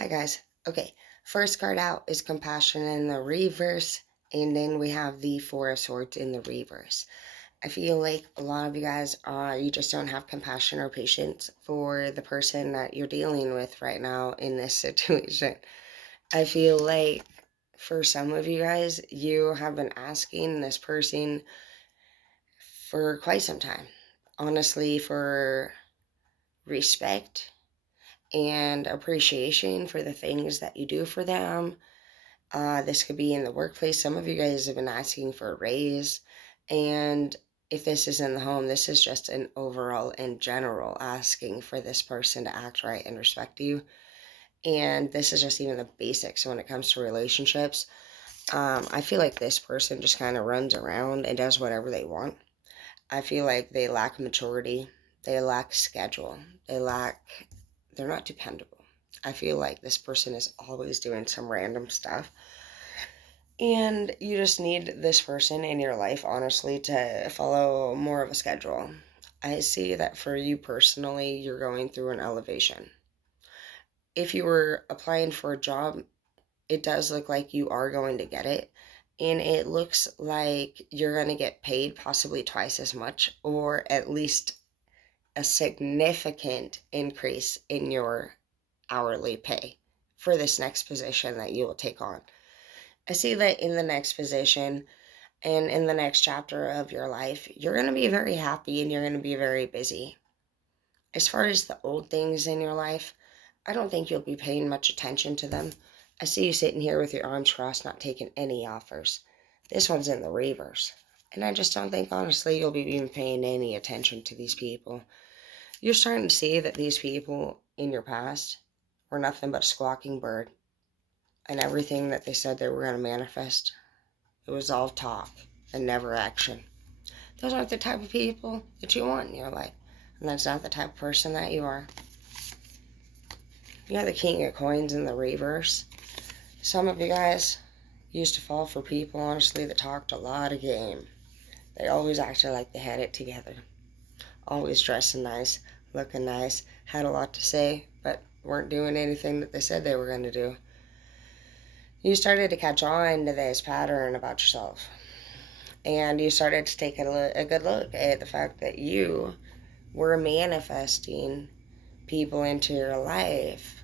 Hi guys. Okay, first card out is Compassion in the reverse, and then we have the Four of Swords in the reverse. I feel like a lot of you guys you just don't have compassion or patience for the person that you're dealing with right now in this situation. I feel like for some of you guys, you have been asking this person for quite some time. Honestly, for respect and appreciation for the things that you do for them. This could be in the workplace. Some of you guys have been asking for a raise. And if this is in the home, this is just an overall in general asking for this person to act right and respect you. And this is just even the basics when it comes to relationships. I feel like this person just kind of runs around and does whatever they want. I feel like they lack maturity. They lack schedule. They're not dependable. I feel like this person is always doing some random stuff. And you just need this person in your life, honestly, to follow more of a schedule. I see that for you personally, you're going through an elevation. If you were applying for a job, it does look like you are going to get it. And it looks like you're going to get paid possibly twice as much, or at least a significant increase in your hourly pay for this next position that you will take on. I see that in the next position and in the next chapter of your life, you're going to be very happy and you're going to be very busy. As far as the old things in your life, I don't think you'll be paying much attention to them. I see you sitting here with your arms crossed, not taking any offers. This one's in the reverse. And I just don't think, honestly, you'll be even paying any attention to these people. You're starting to see that these people in your past were nothing but a squawking bird. And everything that they said they were going to manifest, it was all talk and never action. Those aren't the type of people that you want in your life. And that's not the type of person that you are. You have the King of Coins in the reverse. Some of you guys used to fall for people, honestly, that talked a lot of game. They always acted like they had it together. Always dressing nice, looking nice, had a lot to say, but weren't doing anything that they said they were going to do. You started to catch on to this pattern about yourself. And you started to take a good look at the fact that you were manifesting people into your life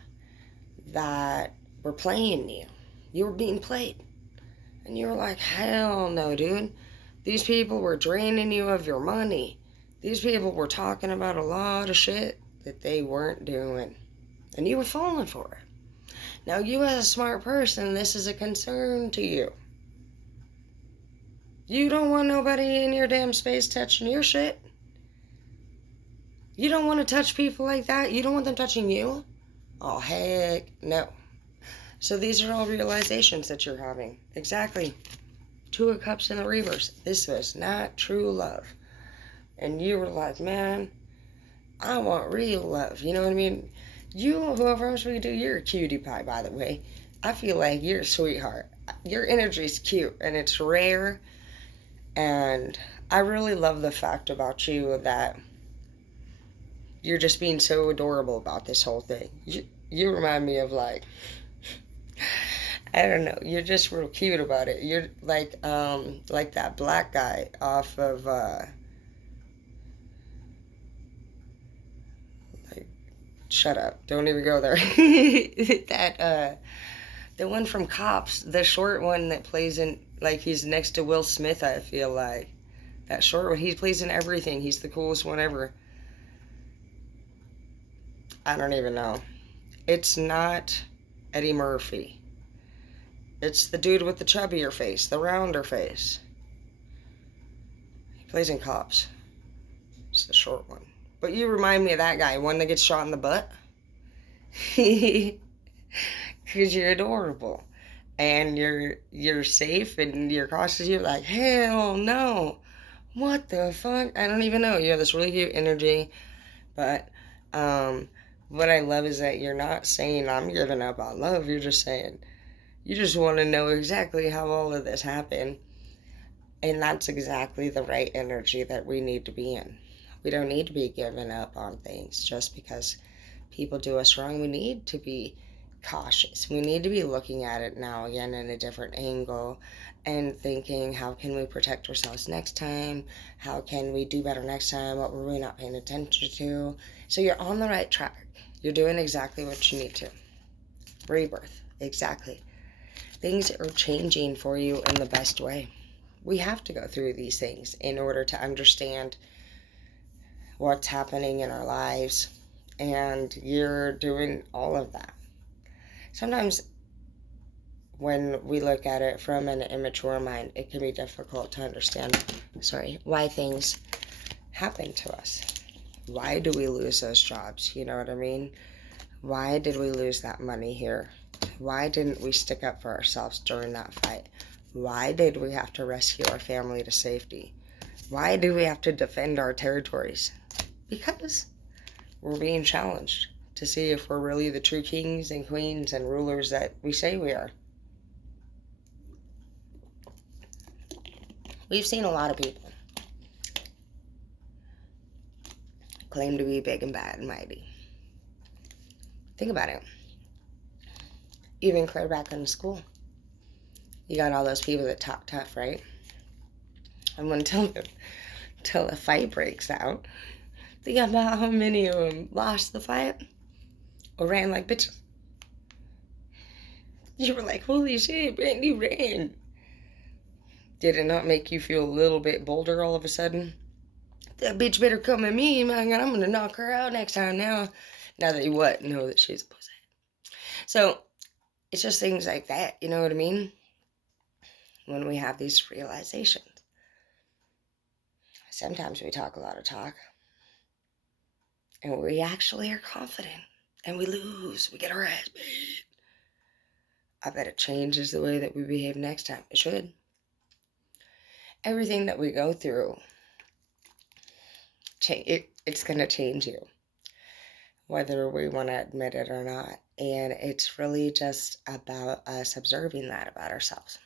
that were playing you. You were being played. And you were like, hell no, dude. These people were draining you of your money. These people were talking about a lot of shit that they weren't doing. And you were falling for it. Now, you as a smart person, this is a concern to you. You don't want nobody in your damn space touching your shit. You don't want to touch people like that. You don't want them touching you. Oh, heck no. So these are all realizations that you're having. Exactly. Two of Cups in the reverse. This was not true love. And you were like, man, I want real love. You know what I mean? You, whoever I'm speaking to, you're a cutie pie, by the way. I feel like you're a sweetheart. Your energy's cute and it's rare. And I really love the fact about you that you're just being so adorable about this whole thing. You remind me of like, I don't know, you're just real cute about it. You're like that black guy off of like, shut up, don't even go there. That the one from Cops, the short one that plays in, like, he's next to Will Smith. I feel like that short one, he plays in everything. He's the coolest one ever. I don't even know. It's not Eddie Murphy. It's the dude with the chubbier face, the rounder face. He plays in Cops. It's the short one. But you remind me of that guy, one that gets shot in the butt. Because you're adorable. And you're safe and you're cautious. You're like, hell no. What the fuck? I don't even know. You have this really cute energy. But what I love is that you're not saying I'm giving up on love. You're just saying you just want to know exactly how all of this happened. And that's exactly the right energy that we need to be in. We don't need to be giving up on things just because people do us wrong. We need to be cautious. We need to be looking at it now again in a different angle and thinking, how can we protect ourselves next time? How can we do better next time? What were we not paying attention to? So you're on the right track. You're doing exactly what you need to. Rebirth, exactly. Things are changing for you in the best way. We have to go through these things in order to understand what's happening in our lives, and you're doing all of that. Sometimes when we look at it from an immature mind, it can be difficult to understand, why things happen to us. Why do we lose those jobs? You know what I mean? Why did we lose that money here? Why didn't we stick up for ourselves during that fight? Why did we have to rescue our family to safety? Why do we have to defend our territories? Because we're being challenged to see if we're really the true kings and queens and rulers that we say we are. We've seen a lot of people claim to be big and bad and mighty. Think about it. Even clear back in school, you got all those people that talk tough, right? And until the fight breaks out, think about how many of them lost the fight or ran like bitches. You were like, holy shit, man, you ran. Did it not make you feel a little bit bolder all of a sudden? That bitch better come at me, man. I'm gonna knock her out next time now. Now that you what? Know that she's a pussy. So it's just things like that, you know what I mean? When we have these realizations. Sometimes we talk a lot of talk. And we actually are confident. And we lose. We get our ass beat. I bet it changes the way that we behave next time. It should. Everything that we go through, it's going to change you, whether we want to admit it or not. And it's really just about us observing that about ourselves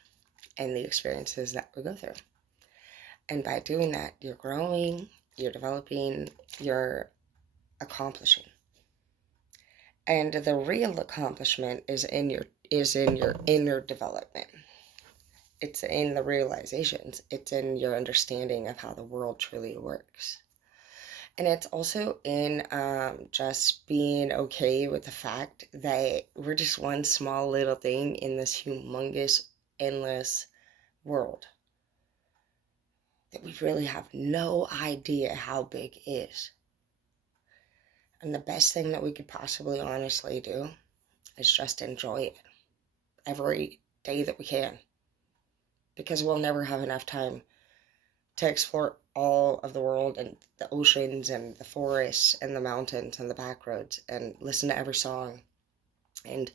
and the experiences that we go through. And by doing that, you're growing, you're developing, you're accomplishing. And the real accomplishment is in your inner development. It's in the realizations. It's in your understanding of how the world truly works. And it's also in just being okay with the fact that we're just one small little thing in this humongous, endless world that we really have no idea how big it is. And the best thing that we could possibly honestly do is just enjoy it every day that we can. Because we'll never have enough time to explore all of the world and the oceans and the forests and the mountains and the back roads and listen to every song and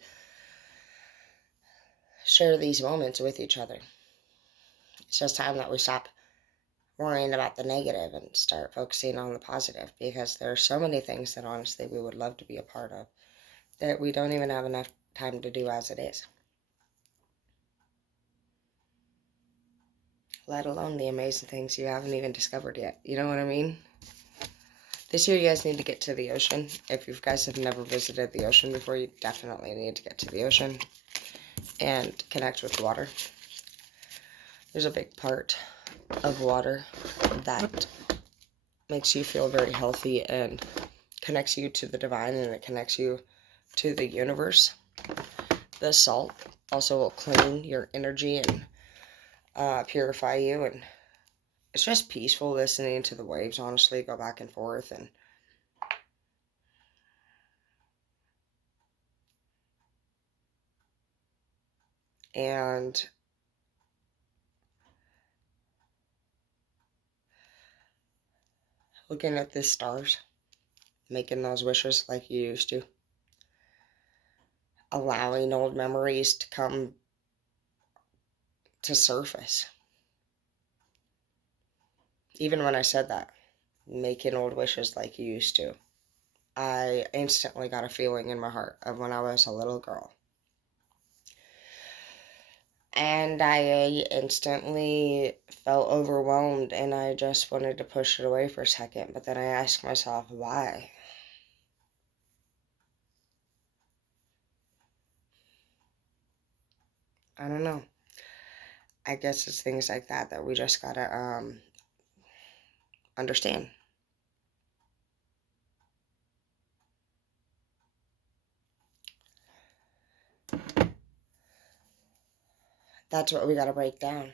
share these moments with each other. It's just time that we stop worrying about the negative and start focusing on the positive, because there are so many things that honestly we would love to be a part of that we don't even have enough time to do as it is. Let alone the amazing things you haven't even discovered yet. You know what I mean? This year you guys need to get to the ocean. If you guys have never visited the ocean before, you definitely need to get to the ocean and connect with water. There's a big part of water that makes you feel very healthy and connects you to the divine, and it connects you to the universe. The salt also will clean your energy and purify you, and it's just peaceful listening to the waves, honestly, go back and forth, and looking at the stars, making those wishes like you used to, allowing old memories to come to surface. Even when I said that, making old wishes like you used to, I instantly got a feeling in my heart of when I was a little girl. And I instantly felt overwhelmed, and I just wanted to push it away for a second. But then I asked myself, why? I don't know. I guess it's things like that that we just gotta understand. That's what we gotta break down.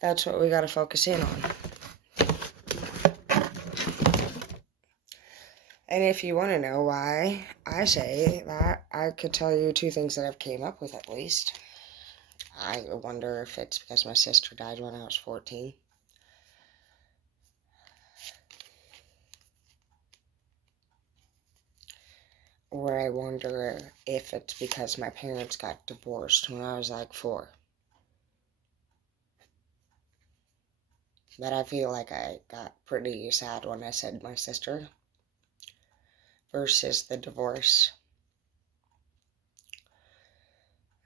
That's what we gotta focus in on. And if you want to know why I say that, I could tell you two things that I've came up with at least. I wonder if it's because my sister died when I was 14. Or I wonder if it's because my parents got divorced when I was like 4. But I feel like I got pretty sad when I said my sister versus the divorce.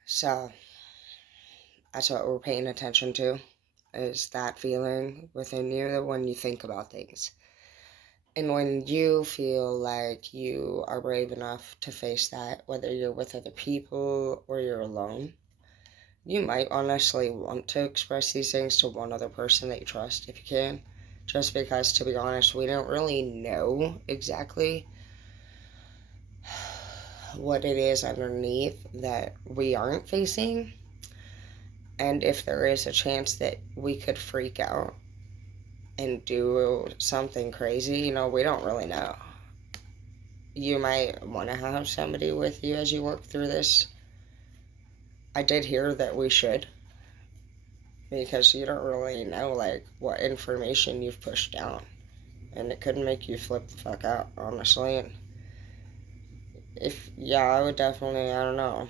So that's what we're paying attention to, is that feeling within you when you think about things. And when you feel like you are brave enough to face that, whether you're with other people or you're alone, you might honestly want to express these things to one other person that you trust if you can. Just because, to be honest, we don't really know exactly what it is underneath that we aren't facing. And if there is a chance that we could freak out and do something crazy, we don't really know. You might want to have somebody with you as you work through this. I did hear that we should, because you don't really know what information you've pushed down, and it could make you flip the fuck out, honestly. And I would definitely, I don't know,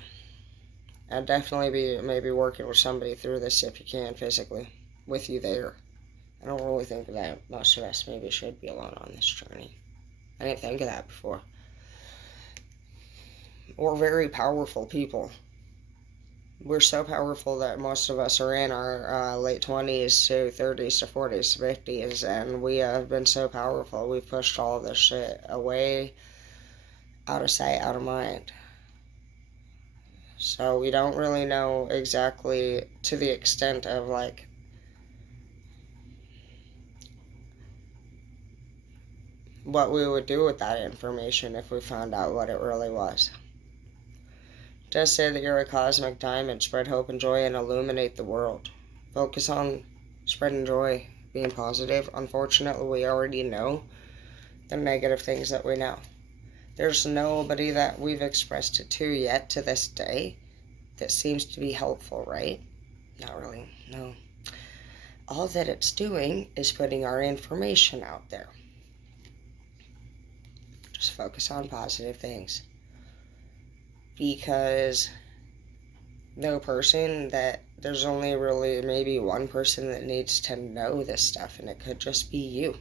I'd definitely be maybe working with somebody through this if you can, physically with you there. I don't really think that most of us maybe should be alone on this journey. I didn't think of that before. We're very powerful people. We're so powerful that most of us are in our late 20s to 30s to 40s to 50s, and we have been so powerful. We've pushed all of this shit away, out of sight, out of mind. So we don't really know exactly to the extent of what we would do with that information if we found out what it really was. Just say that you're a cosmic diamond, spread hope and joy, and illuminate the world. Focus on spreading joy, being positive. Unfortunately, we already know the negative things that we know. There's nobody that we've expressed it to yet to this day that seems to be helpful, right? Not really, no. All that it's doing is putting our information out there. Just focus on positive things. Because there's only really maybe one person that needs to know this stuff, and it could just be you.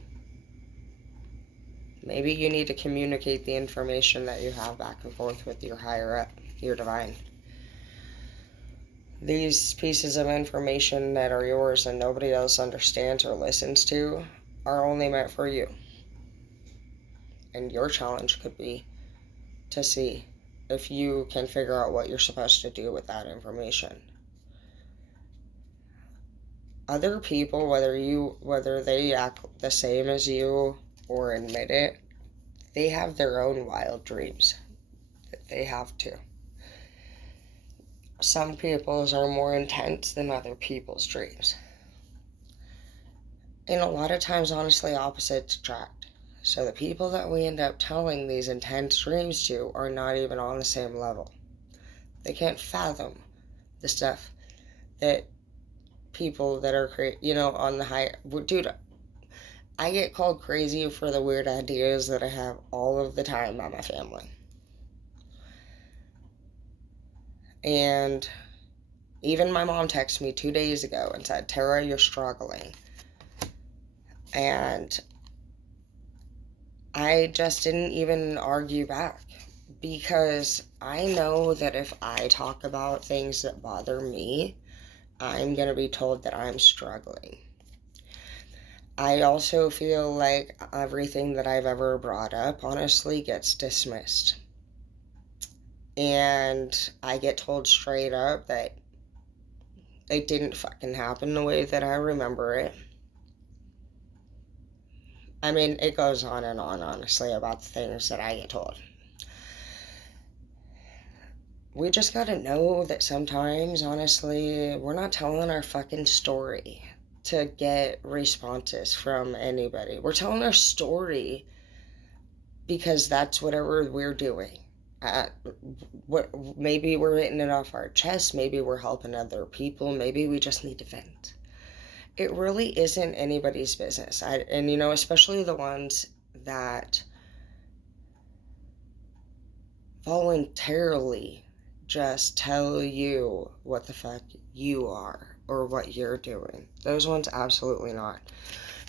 Maybe you need to communicate the information that you have back and forth with your higher up, your divine. These pieces of information that are yours and nobody else understands or listens to are only meant for you. And your challenge could be to see if you can figure out what you're supposed to do with that information. Other people, whether they act the same as you or admit it, they have their own wild dreams that they have too. Some people's are more intense than other people's dreams. And a lot of times, honestly, opposites attract. So the people that we end up telling these intense dreams to are not even on the same level. They can't fathom the stuff that people that are on the high. Dude, I get called crazy for the weird ideas that I have all of the time by my family. And even my mom texted me 2 days ago and said, "Tara, you're struggling." And I just didn't even argue back, because I know that if I talk about things that bother me, I'm going to be told that I'm struggling. I also feel like everything that I've ever brought up, honestly, gets dismissed. and I get told straight up that it didn't fucking happen the way that I remember it. I mean, it goes on and on, honestly, about the things that I get told. We just gotta know that sometimes, honestly, we're not telling our fucking story to get responses from anybody. We're telling our story because that's whatever we're doing. Uh, what maybe we're getting it off our chest, maybe we're helping other people, maybe we just need to vent. It really isn't anybody's business. And especially the ones that voluntarily just tell you what the fuck you are or what you're doing. Those ones, absolutely not.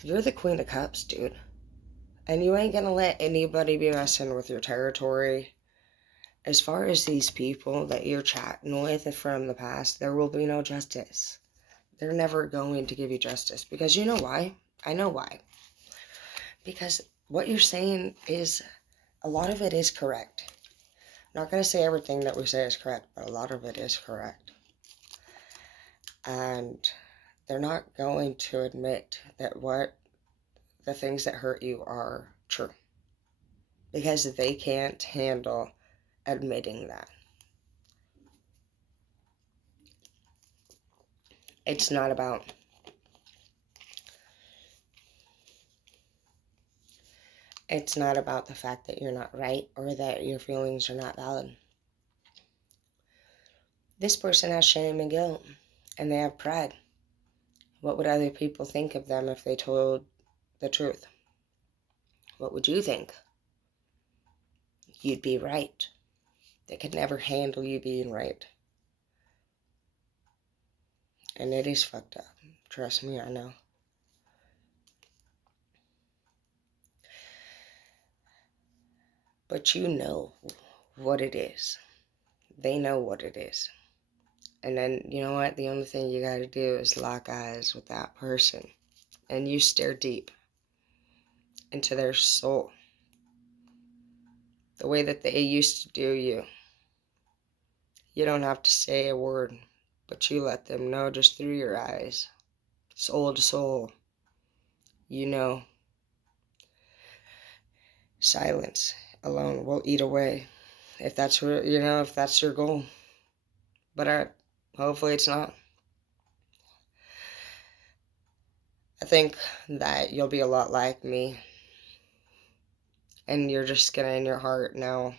You're the Queen of Cups, dude. And you ain't gonna let anybody be messing with your territory. As far as these people that you're chatting with from the past, there will be no justice. They're never going to give you justice. Because you know why? I know why. Because what you're saying is, a lot of it is correct. I'm not going to say everything that we say is correct, but a lot of it is correct. And they're not going to admit that what the things that hurt you are true. Because they can't handle admitting that. It's not about the fact that you're not right or that your feelings are not valid. This person has shame and guilt, and they have pride. What would other people think of them if they told the truth? What would you think? You'd be right. They could never handle you being right. And it is fucked up. Trust me, I know. But you know what it is. They know what it is. And then, you know what? The only thing you gotta do is lock eyes with that person. And you stare deep into their soul. The way that they used to do you. You don't have to say a word, but you let them know just through your eyes. Soul to soul. You know. Silence alone will eat away. If that's if that's your goal. But hopefully it's not. I think that you'll be a lot like me. And you're just gonna, in your heart, know,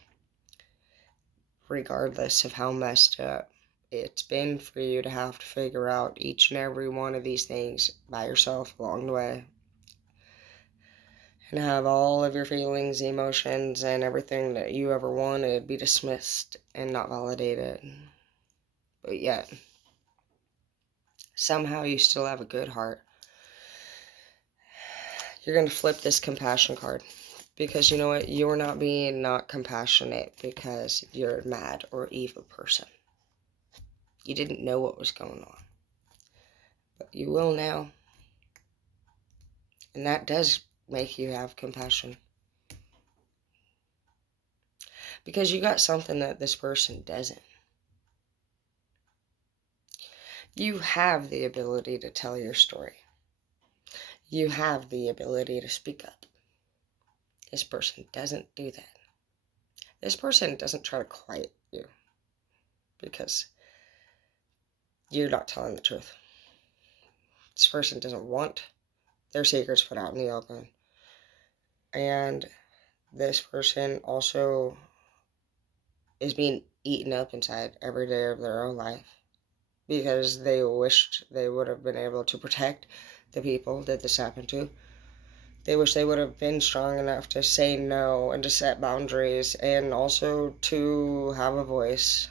regardless of how messed up it's been for you to have to figure out each and every one of these things by yourself along the way. And have all of your feelings, emotions, and everything that you ever wanted be dismissed and not validated. But yet, somehow you still have a good heart. You're going to flip this compassion card. Because you know what? You're not being not compassionate because you're a mad or evil person. You didn't know what was going on. But you will now. And that does make you have compassion. Because you got something that this person doesn't. You have the ability to tell your story. You have the ability to speak up. This person doesn't do that. This person doesn't try to quiet you because you're not telling the truth. This person doesn't want their secrets put out in the open. And this person also is being eaten up inside every day of their own life because they wished they would have been able to protect the people that this happened to. They wish they would have been strong enough to say no and to set boundaries and also to have a voice.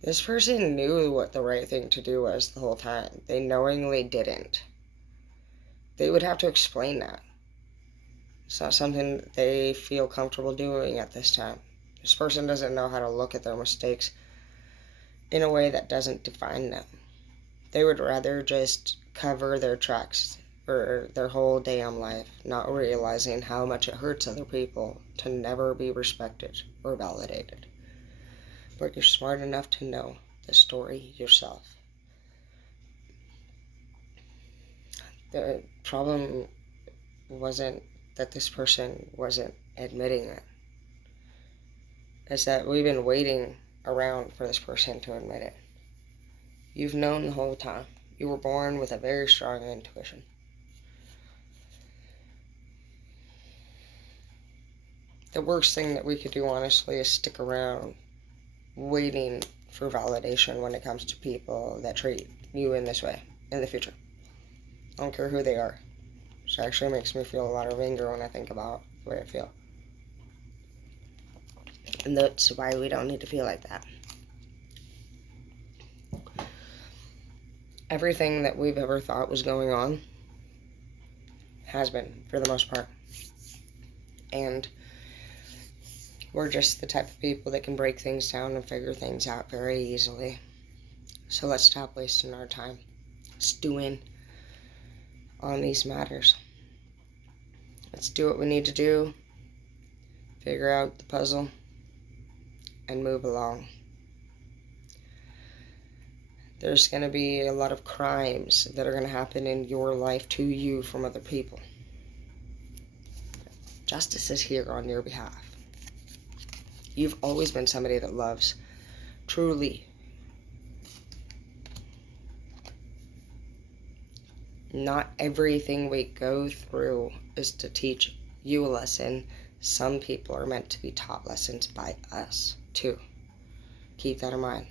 This person knew what the right thing to do was the whole time. They knowingly didn't. They would have to explain that. It's not something they feel comfortable doing at this time. This person doesn't know how to look at their mistakes in a way that doesn't define them. They would rather just cover their tracks for their whole damn life, not realizing how much it hurts other people to never be respected or validated. but you're smart enough to know the story yourself. The problem wasn't that this person wasn't admitting it. It's that we've been waiting around for this person to admit it. You've known the whole time. You were born with a very strong intuition. The worst thing that we could do, honestly, is stick around waiting for validation when it comes to people that treat you in this way in the future. I don't care who they are. It actually makes me feel a lot of anger when I think about the way I feel. And that's why we don't need to feel like that. Everything that we've ever thought was going on has been, for the most part. And we're just the type of people that can break things down and figure things out very easily. So let's stop wasting our time stewing on these matters. Let's do what we need to do, figure out the puzzle, and move along. There's going to be a lot of crimes that are going to happen in your life to you from other people. Justice is here on your behalf. You've always been somebody that loves, truly. Not everything we go through is to teach you a lesson. Some people are meant to be taught lessons by us, too. Keep that in mind.